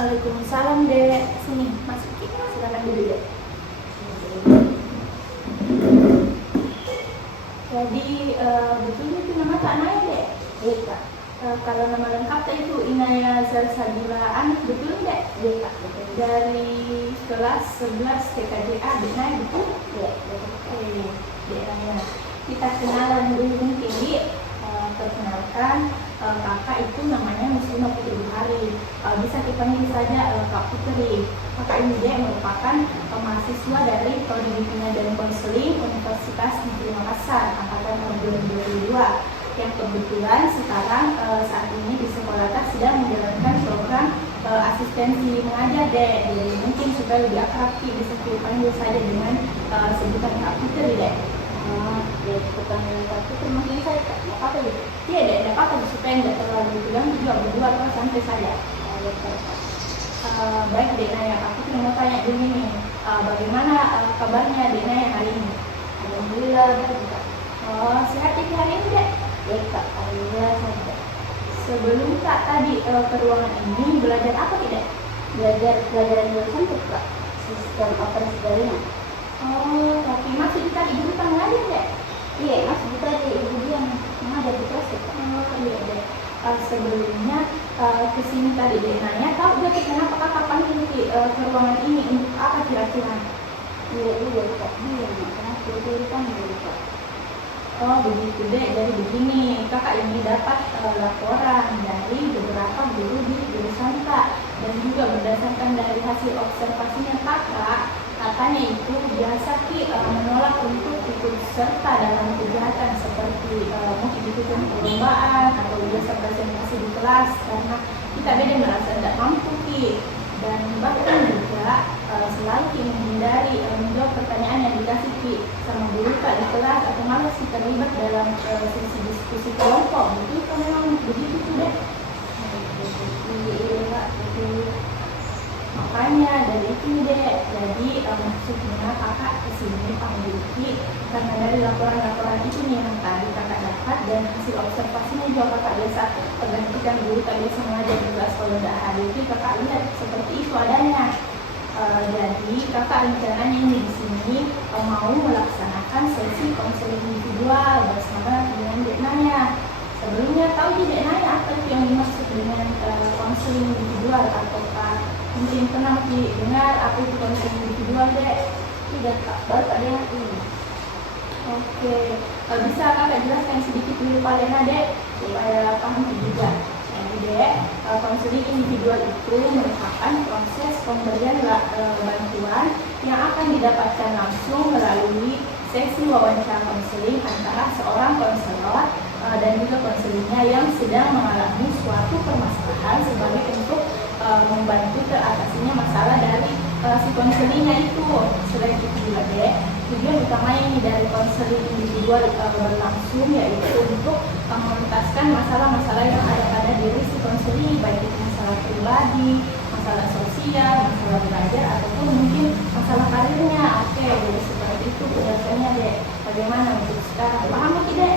Waalaikumsalam dek, sini masuk Ki, silakan dulu dek. Jadi betulnya itu nama tak Naya dek? Iya kak. Kalau nama lengkap tak itu Inaya Zalsabila Anif, betul dek? Iya kak, betul. Dari kelas 11 TKJA dek Naya, betul? Iya. Oke dek Naya, kita kenalan dulu mungkin Dek. Perkenalkan, kakak itu namanya Muslimah Putri Buhari, bisa dipanggil saja Kak Putri. Kakak ini dia merupakan mahasiswa dari Prodi Bimbingan dan Konseling Universitas Negeri Makassar angkatan tahun 2022 yang kebetulan sekarang saat ini di sekolah sedang menjalankan program asistensi mengajar deh. Jadi mungkin supaya lebih akrab bisa dipanggil saja dengan sebutan Kak Putri deh. Ya bukan tapi termasuk saya kak. Mau apa gitu? Iya dek, ada apa supaya tidak terlalu bilang juga berdua atau santai saja. Baik dek Naya, aku mau tanya dulu nih, bagaimana kabarnya dek Naya hari ini? Alhamdulillah baik kak. Sehat ya hari ini dek? Baik kak, alhamdulillah saja. Sebelum kak tadi ke ruangan ini belajar apa tidak? Belajar jurusan tuh kak. Sistem operasi jaringan. Tapi masih tadi dulu kan ngajar dek? Iya, mas buka di ibu dia mengajar di kelas kak. Iya dek. Sebelumnya kesini tadi dek nanya, tahu gak kenapa kakak panggil ke ruangan ini untuk apa kira-kira? Iya kak. Iya, karena itu kan kak. Oh begitu dek, jadi begini, kakak ini dapat laporan dari beberapa guru di jurusan kak, dan juga berdasarkan dari hasil observasinya kakak, katanya itu biasa menolak untuk ikut serta dalam kegiatan seperti mungkin ikutan perlombaan atau biasa presentasi di kelas karena kita beda merasa tidak mampu dan bahkan juga selalu menghindari menjawab pertanyaan yang dikasih sama guru kak di kelas atau malah terlibat dalam sesi diskusi kelompok. Betul kan memang begitu tuh deh. Iya kak, betul. Makanya dari itu deh, jadi maksudnya kakak kesini panggil karena dari laporan-laporan itu nih yang tadi kakak dapat dan hasil observasinya juga kakak biasa pergantikan guru kak biasa mengajar di kelas kalau tidak hadir itu kakak lihat seperti itu adanya. Jadi kakak rencananya ini di sini mau melaksanakan sesi konseling individual bersama dengan Dek Naya. Sebelumnya tahu Dek Naya apa yang dimaksud dengan konseling individual ataukah mungkin pernah dengar apa itu konseling individual dek? Tidak kak, baru kak dengar ini. Oke, bisa kakak jelaskan sedikit dulu Palena dek supaya paham juga. Jadi dek, konseling individual itu merupakan proses pemberian bantuan yang akan didapatkan langsung melalui sesi wawancara konseling antara seorang konselor dan juga konselingnya yang sedang mengalami suatu permasalahan sebagai bentuk membantu teratasinya masalah dari si konselingnya itu. Selain itu juga dek, tujuan utamanya ini dari konseling individual berlangsung yaitu untuk menuntaskan masalah-masalah yang ada pada diri si konseling, baik itu masalah pribadi, masalah sosial, masalah belajar ataupun mungkin masalah karirnya. Oke, jadi seperti itu penjelasannya dek. Bagaimana untuk sekarang? Paham tidak?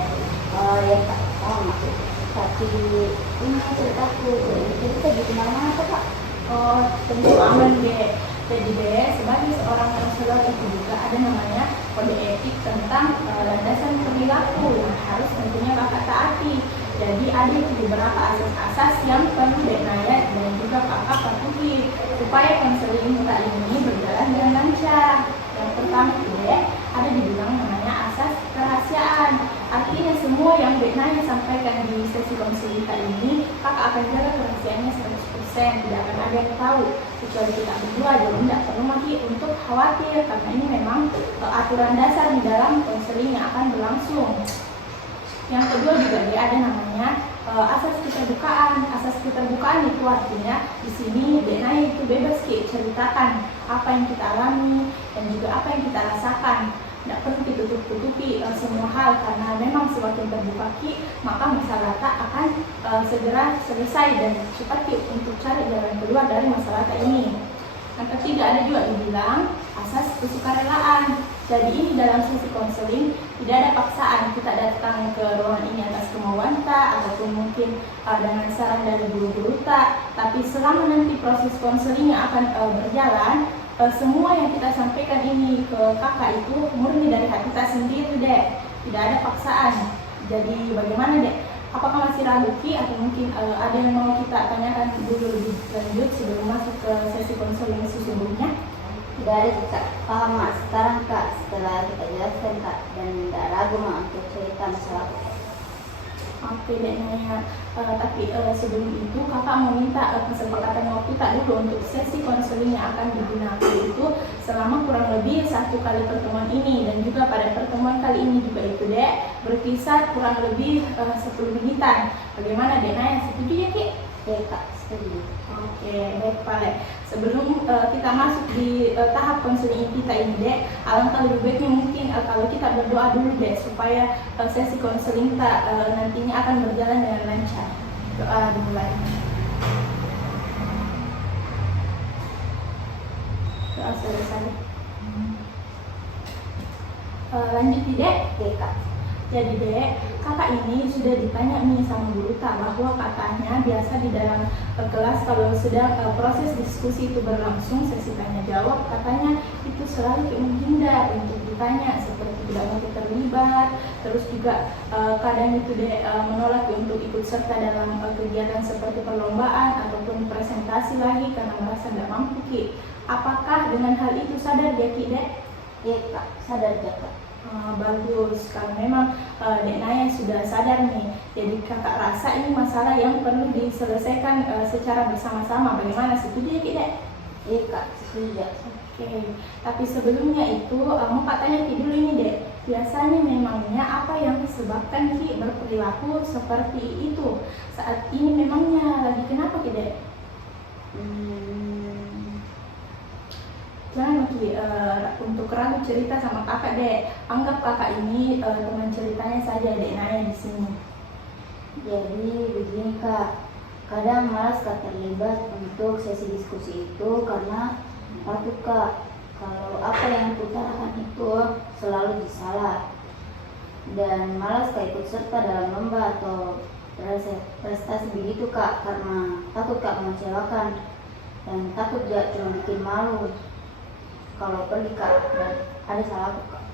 Ya kak, paham aku. Tapi ini ceritaku, cerita gitu mana tuh kak? Tentu aman deh. Jadi deh, sebagai seorang konselor itu juga ada namanya kode etik tentang landasan perilaku yang harus tentunya kakak taati. Jadi ada beberapa asas-asas yang perlu Dek Naya dan juga kakak patuhi supaya konseling kita ini berjalan dengan lancar. Yang pertama deh, ada dibilang namanya asas kerahasiaan. Artinya semua yang Dek Naya sampaikan di sesi konseling kita ini, kakak akan jaga kerahasiaannya 100%, tidak akan ada yang tahu kecuali kita berdua. Jadi tidak perlu lagi untuk khawatir karena ini memang aturan dasar di dalam konseling yang akan berlangsung. Yang kedua juga dia ada namanya asas keterbukaan. Asas keterbukaan itu artinya di sini Dek Naya itu bebas ceritakan apa yang kita alami dan juga apa yang kita rasakan. Tidak perlu ditutup-tutupi semua hal karena memang semakin terbuka maka masalah tak akan segera selesai dan cepat untuk cari jalan keluar dari masalah tak ini. Yang ketiga ada juga dibilang asas kesukarelaan. Jadi ini dalam sesi konseling tidak ada paksaan kita datang ke ruangan ini atas kemauan tak ataupun mungkin dengan saran dari guru-guru tak. Tapi selama nanti proses konselingnya akan berjalan, semua yang kita sampaikan ini ke kakak itu murni dari hati kita sendiri dek, tidak ada paksaan. Jadi bagaimana dek? Apakah masih ragu Ki atau mungkin ada yang mau kita tanyakan dulu lebih lanjut sebelum masuk ke sesi konseling sesungguhnya? Tidak ada Kak, paham Mak sekarang Kak setelah kita jelaskan Kak, dan tidak ragu Mak untuk cerita masalah Kak. Oke dek Naya, tapi sebelum itu kakak meminta kesepakatan waktu tak dulu untuk sesi konseling yang akan digunakan itu selama kurang lebih 1 kali pertemuan ini, dan juga pada pertemuan kali ini juga itu dek berkisar kurang lebih 10 menitan. Bagaimana dek Naya, setuju ya Ki? Ya Kak, setuju. Oke, baik Pak Lek. Sebelum kita masuk di tahap konseling kita ini dek, alangkah lebih baiknya mungkin kalau kita berdoa dulu dek, supaya sesi konseling kita nantinya akan berjalan dengan lancar. Doa dimulai. Doa selesai. Lanjut dek. Oke Kak. Jadi dek, kakak ini sudah ditanya nih sama guru tak bahwa katanya biasa di dalam kelas kalau sedang proses diskusi itu berlangsung sesi tanya jawab, katanya itu selalu kayak menghindar untuk ditanya, seperti tidak mau terlibat, terus juga kadang itu dek menolak untuk ikut serta dalam kegiatan seperti perlombaan ataupun presentasi lagi karena merasa tidak mampu Ki. Apakah dengan hal itu sadar dia Ki dek? Iya Kak, sadar ya Kak. Bagus, kalau memang Dek Naya sudah sadar nih, jadi kakak rasa ini masalah yang perlu diselesaikan secara bersama-sama. Bagaimana, setuju ya Ki Dek? Iya Kak, setuju. Oke, tapi sebelumnya itu mau tanya Ki dulu ini Dek, biasanya memangnya apa yang disebabkan Ki berperilaku seperti itu? Saat ini memangnya lagi kenapa Ki Dek? Jangan Ki untuk ragu cerita sama kakak dek, anggap kakak ini teman ceritanya saja Dek Naya di sini. Jadi begini Kak, kadang malas Kak terlibat untuk sesi diskusi itu karena takut Kak kalau apa yang kutarakan itu selalu disalah, dan malas Kak ikut serta dalam lomba atau prestasi begitu Kak karena takut Kak mengecewakan, dan takut gak cuma bikin malu kalau pergi Kak, dan ada salahku Kak.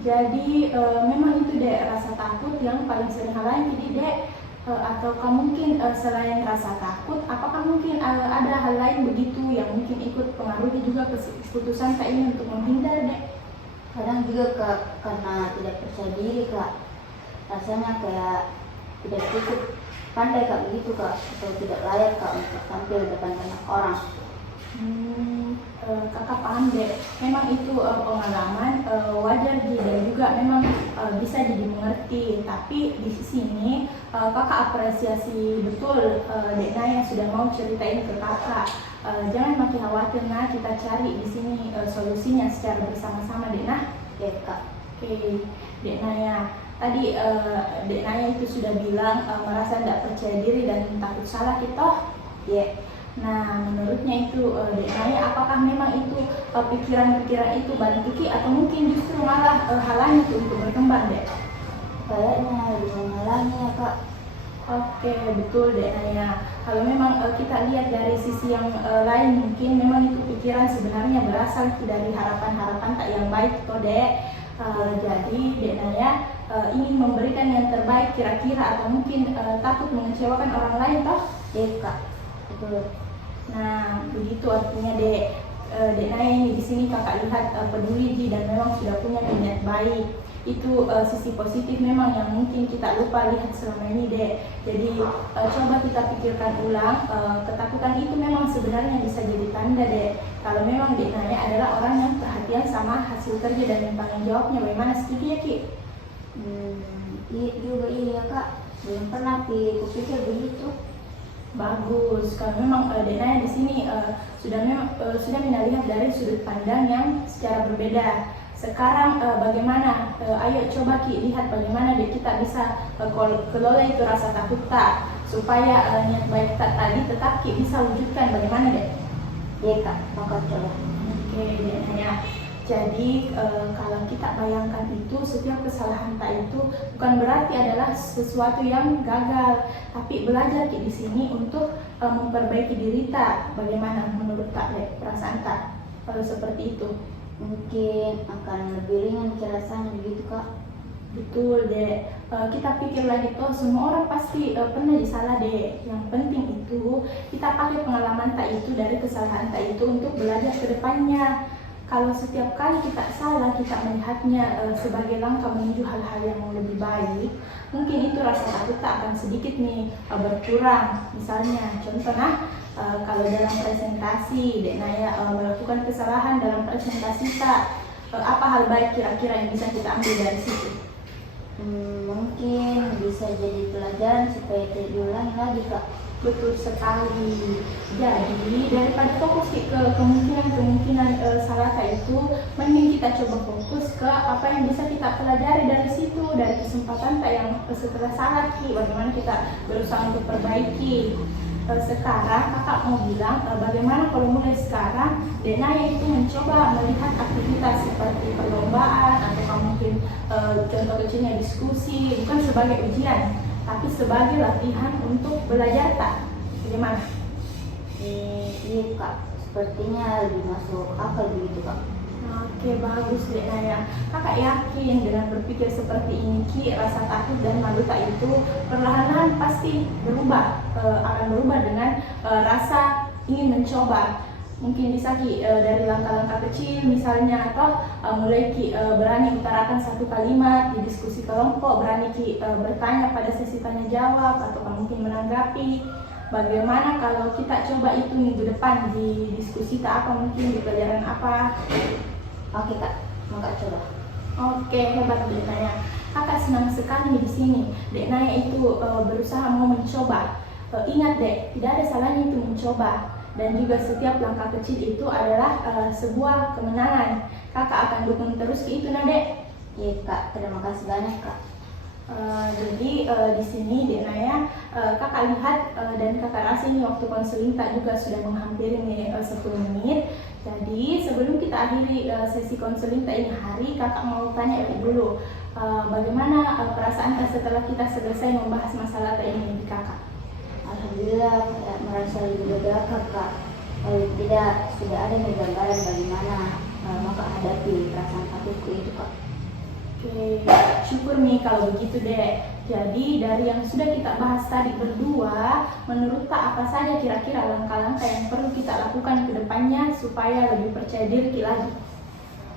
Jadi memang itu dek rasa takut yang paling sering halangi jadi dek, ataukah mungkin selain rasa takut, apakah mungkin ada hal lain begitu yang mungkin ikut pengaruhi juga keputusan Kak ini untuk menghindar dek? Kadang juga Kak karena tidak percaya diri Kak, rasanya kayak tidak cukup pandai Kak begitu Kak, atau tidak layak Kak untuk tampil depan banyak orang. Kakak paham deh, memang itu pengalaman wajar dan juga memang bisa jadi mengerti. Tapi di sini kakak apresiasi betul Dek Naya yang sudah mau ceritain ke kakak. Jangan makin khawatir nah, kita cari di sini solusinya secara bersama-sama Dek Nah. Ya Kak. Oke, Dek Naya. Tadi Dek Naya itu sudah bilang merasa tidak percaya diri dan takut salah kita. Ya. Nah, menurutnya itu Dek Naya, apakah memang itu pikiran-pikiran itu bantu Ki atau mungkin justru malah halangi untuk berkembang Dek? Kayaknya lebih menghalangi ya Kak. Oke, betul Dek Naya. Kalau memang kita lihat dari sisi yang lain, mungkin memang itu pikiran sebenarnya berasal dari harapan-harapan tak yang baik toh Dek. Jadi Dek Naya ingin memberikan yang terbaik kira-kira atau mungkin takut mengecewakan orang lain toh? Ya Kak, betul. Nah, begitu artinya Dek Naya ini di sini kakak lihat peduli dan memang sudah punya niat baik. Itu sisi positif memang yang mungkin kita lupa lihat selama ini Dek. Jadi coba kita pikirkan ulang, ketakutan itu memang sebenarnya bisa jadi tanda Dek kalau memang Dek Naya adalah orang yang perhatian sama hasil kerja dan tanggung jawabnya. Bagaimana, setuju ya Ki? Iya juga iya Kak, belum pernah kupikir begitu. Bagus, kalau memang Dek Naya di sini sudah melihat dari sudut pandang yang secara berbeda. Sekarang bagaimana? Ayo coba Ki lihat bagaimana Dek kita bisa kelola itu rasa takut tak, supaya niat baik tak tadi tetap Ki bisa wujudkan. Bagaimana Dek? Iya kak, kakak coba. Oke, Dek Naya. Jadi kalau kita bayangkan itu setiap kesalahan tak itu bukan berarti adalah sesuatu yang gagal, tapi belajar di sini untuk memperbaiki diri tak. Bagaimana menurut Kak Dek, perasaan Kak kalau seperti itu? Mungkin akan lebih ringan rasanya begitu kak. Betul deh, kita pikir lagi tuh semua orang pasti pernah disalah deh. Yang penting itu kita pakai pengalaman tak itu dari kesalahan tak itu untuk belajar ke depannya. Kalau setiap kali kita salah, kita melihatnya sebagai langkah menuju hal-hal yang lebih baik, mungkin itu rasa takut tak akan sedikit nih berkurang. Misalnya, contoh kalau dalam presentasi, Dek Naya melakukan kesalahan dalam presentasi tak, apa hal baik kira-kira yang bisa kita ambil dari situ? Mungkin bisa jadi pelajaran supaya tidak diulangi lagi kak. Betul sekali. Jadi daripada fokus ke kemungkinan salah itu, mending kita coba fokus ke apa yang bisa kita pelajari dari situ, dari kesempatan yang setelah salah bagaimana kita berusaha untuk perbaiki. Sekarang kakak mau bilang bagaimana kalau mulai sekarang Dek Naya itu mencoba melihat aktivitas seperti perlombaan atau mungkin contoh kecilnya diskusi bukan sebagai ujian tapi sebagai latihan untuk belajar tak? Bagaimana? Iya kak, sepertinya lebih masuk akal begitu kak. Oke, bagus Dek Naya. Kakak yakin dengan berpikir seperti ini rasa takut dan malu tak itu perlahan-lahan pasti berubah, akan berubah dengan rasa ingin mencoba. Mungkin bisa dari langkah-langkah kecil misalnya, atau mulai berani utarakan satu kalimat di diskusi kelompok, berani bertanya pada sesi tanya jawab atau mungkin menanggapi. Bagaimana kalau kita coba itu minggu depan di diskusi apa mungkin di pelajaran apa? Oke kak, mau kak coba. Oke, hebat Dek Naya. Kakak senang sekali di sini. Dek Naya itu berusaha mau mencoba. Ingat Dek, tidak ada salahnya itu mencoba. Dan juga setiap langkah kecil itu adalah sebuah kemenangan. Kakak akan dukung terus ke itu, Dek. Iya kak, terima kasih banyak kak. Jadi di sini Dek Naya, kakak lihat dan kakak rasa ini waktu konseling tak juga sudah menghampiri 10 menit. Jadi sebelum kita akhiri sesi konseling tak ini hari, kakak mau tanya dulu bagaimana perasaan setelah kita selesai membahas masalah tak ini di kakak? Alhamdulillah merasa lebih lega kak. Kalau tidak sudah ada gambaran bagaimana maka hadapi perasaan takutku itu kak. Oke, syukur nih kalau begitu Dek. Jadi dari yang sudah kita bahas tadi berdua, menurut Kak apa saja kira-kira langkah-langkah yang perlu kita lakukan ke depannya supaya lebih percaya diri lagi?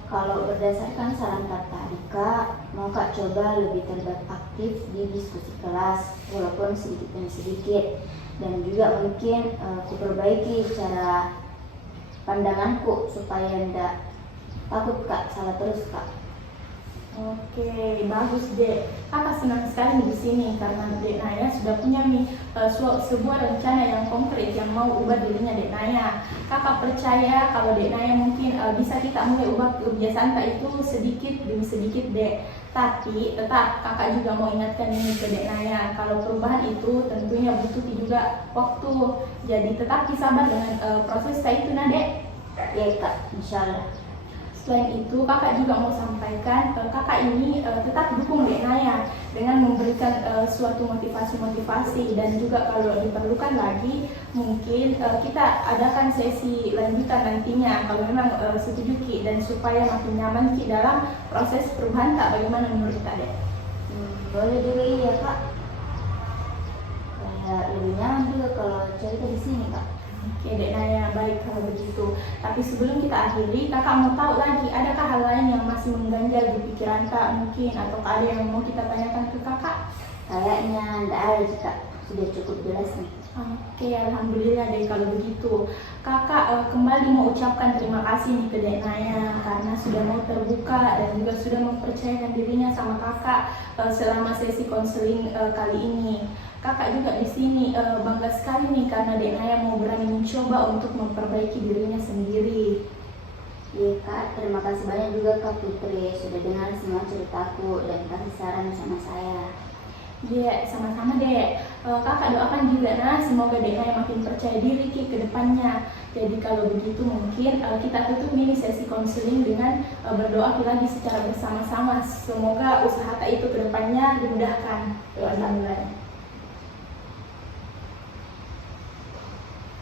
Kalau berdasarkan saran Kak tadi Kak, mau Kak coba lebih terlibat aktif di diskusi kelas walaupun sedikit demi sedikit, dan juga mungkin kuperbaiki cara pandanganku supaya tidak takut Kak salah terus Kak. Oke, bagus Dek. Kakak senang sekali di sini karena Dek Naya sudah punya sebuah rencana yang konkret yang mau ubah dirinya Dek Naya. Kakak percaya kalau Dek Naya mungkin bisa kita mulai ubah kebiasaan tak itu sedikit demi sedikit Dek. Tapi tetap kakak juga mau ingatkan ini ke Dek Naya, kalau perubahan itu tentunya butuh juga waktu. Jadi tetap sabar dengan proses tak itu Dek. Ya Kak, insya Allah. Selain itu, kakak juga mau sampaikan kakak ini tetap dukung Dek Naya dengan memberikan suatu motivasi-motivasi, dan juga kalau diperlukan lagi mungkin kita adakan sesi lanjutan nantinya kalau memang setuju Ki, dan supaya makin nyaman Ki dalam proses perubahan tak, bagaimana menurut Kak Dek? Boleh juga iya Kak. Kayak lebih nyaman juga kalau cerita di sini Kak. Oke Dek Naya, baik kalau begitu. Tapi sebelum kita akhiri, kakak mau tahu lagi, adakah hal lain yang masih mengganjal di pikiran kak mungkin, atau ada yang mau kita tanyakan ke kakak? Kayaknya tidak ada Kak, sudah cukup jelas nih. Oke, alhamdulillah deh kalau begitu. Kakak kembali mau ucapkan terima kasih nih ke Dek Naya karena sudah mau terbuka dan juga sudah mempercayakan dirinya sama kakak selama sesi konseling kali ini. Kakak juga di sini bangga sekali nih karena Dek Naya mau berani mencoba untuk memperbaiki dirinya sendiri. Iya Kak, terima kasih banyak juga Kak Putri sudah dengar semua ceritaku dan kasih saran sama saya. Dek, sama-sama Dek. Kakak doakan juga nah, semoga Dek Naya makin percaya diri Ki ke depannya. Jadi kalau begitu mungkin kita tutup ini sesi konseling dengan berdoa lagi secara bersama-sama. Semoga usaha Tak itu ke depannya dimudahkan. Doa mulai.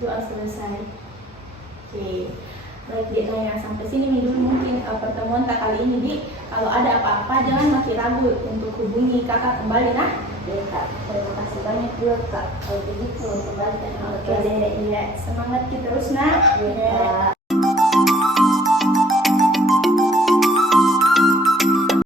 Doa selesai. Oke. Baik Dek Naya, sampai sini nih dulu mungkin pertemuan Tak kali ini. Di kalau ada apa-apa jangan makin ragu untuk hubungi kakak kembali nah. Ya Kak, terima kasih banyak juga Kak. Kalau begitu kembali ke Oke Dek, iya. Semangat kita terus nah. Ya Kak.